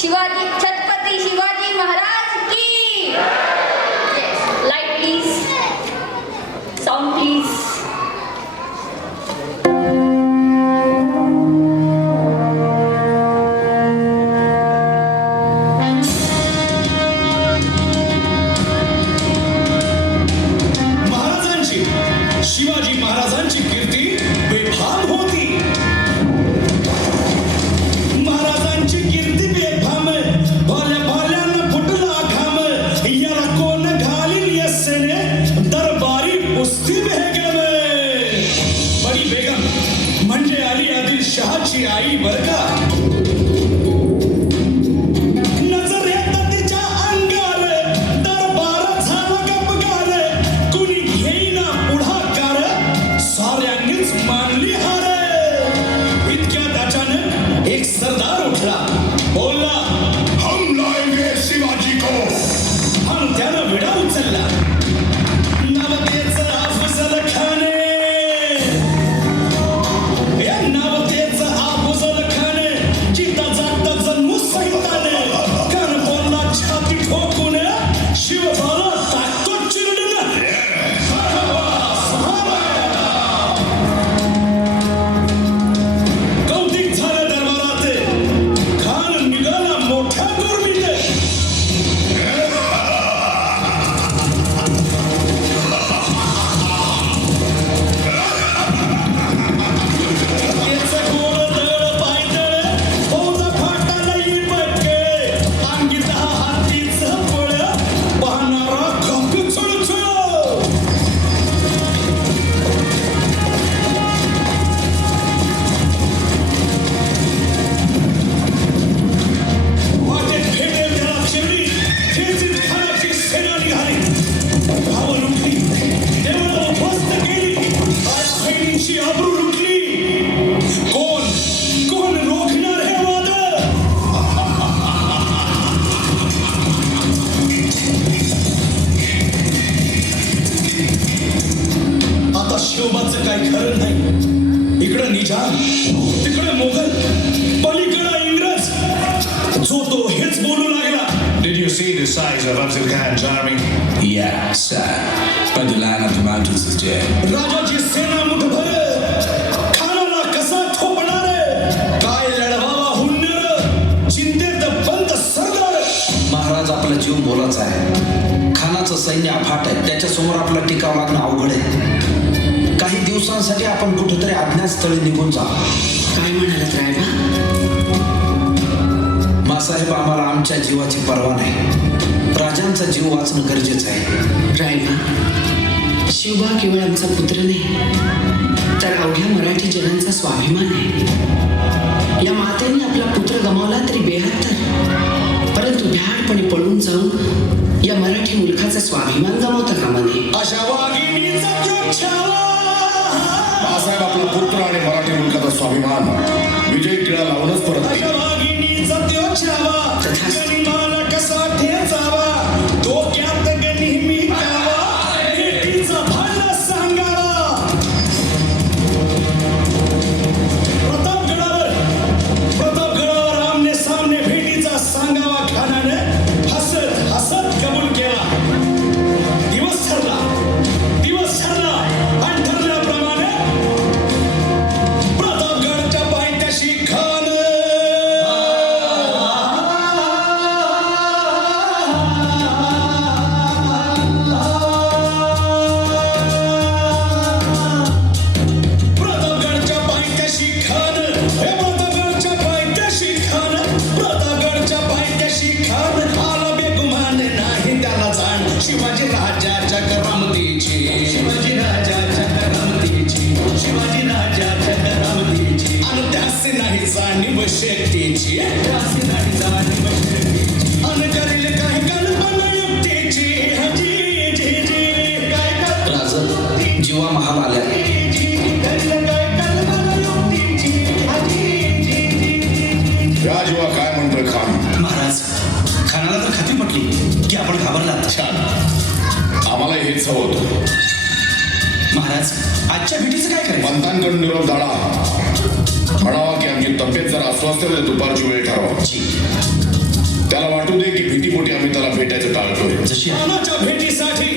शिवाजी छत्रपती शिवाजी महाराज की light please sound please Shivaji महाराजांची कीर्ती बेफाम होती. महाराजांची कीर्ती बेफाम भल्या भल्यानं फुटला घाम याला कोण घालील यस्सेने दरबारी कुस्ती बेगम. बडी बेगम म्हणजे अली आदिलशहाची आई बर का. शिवबाचं काही खरं नाही. इकडं निजाम तिकडे मोगल पलीकडे इंग्रज जो तो हेच बोलू लागला. Did you see the size of Afzal Khan's army? Yeah, sir. But the line of the mountains is dead. राजाची सेना मुठभर खानाला कसा ठोपणार. काय लढवावा हुन्नर चिंतेत बंद सरदार. महाराज आपला जीव बोलाचा आहे. खानाचं सैन्य अफाट आहे. त्याच्यासमोर आपला टिकाव लागणं अवघड आहे. काही दिवसांसाठी आपण कुठेतरी अज्ञातस्थळी निघून जा. काय म्हणालात रायबा? मासाहेब आम्हाला आमच्या जीवाची पर्वा नाही. राजांचा जीव वाचणं गरजेचं आहे. रायबा, शिवबा केवळ आमचा पुत्र नाही तर अवघ्या मराठी जनांचा स्वाभिमान आहे. या मातेने आपला पुत्र गमावला तरी बेहत्तर, परंतु भ्याडपणे पळून जाऊन या मराठी मुलखाचा स्वाभिमान गमावता कामा नये. अशा वाघिणीचा छावा. बाळासाहेब आपला पुत्र आणि मराठी मुलकाचा स्वाभिमान विजय टिळा लावूनच परत अशा वाघिणीचा त्यो छावा. गनिमाला कसा ठेचावा डोक्यात नेहमी कावा. भेटीचा भांडा सांगावा. प्रतापगडावर आमने सामने भेटीचा सांगावा. खानाने हसत हसत कबूल केला. दिवस ठरला आणि ठरल्याप्रमाणे प्रतापगडच्या पायथ्याशी खान आला बेगुमान नाही त्याला जाण. शिवाजी राजाच्या करामतीची आणि त्यासी नाही जाणीव शेतीची. आणि करील काही कल्पना युक्तीची. राजा जीवा महाल आल्या. या जीवा काय म्हणतोय खान? महाराज खानाला तर खात्री म्हटली की आपण घाबरलात. छान, आम्हाला हेच हवं होतं. महाराज आजच्या भेटीचं काय करायचं? पंतांकडून निरोप जाणा. म्हणावा की आमची तब्येत जरा अस्वस्थ आहे, दुपारची वेळ ठरवा. त्याला वाटू दे की भीतीपोटी आम्ही त्याला भेटायचं टाळतोय जशी खानाच्या भेटीसाठी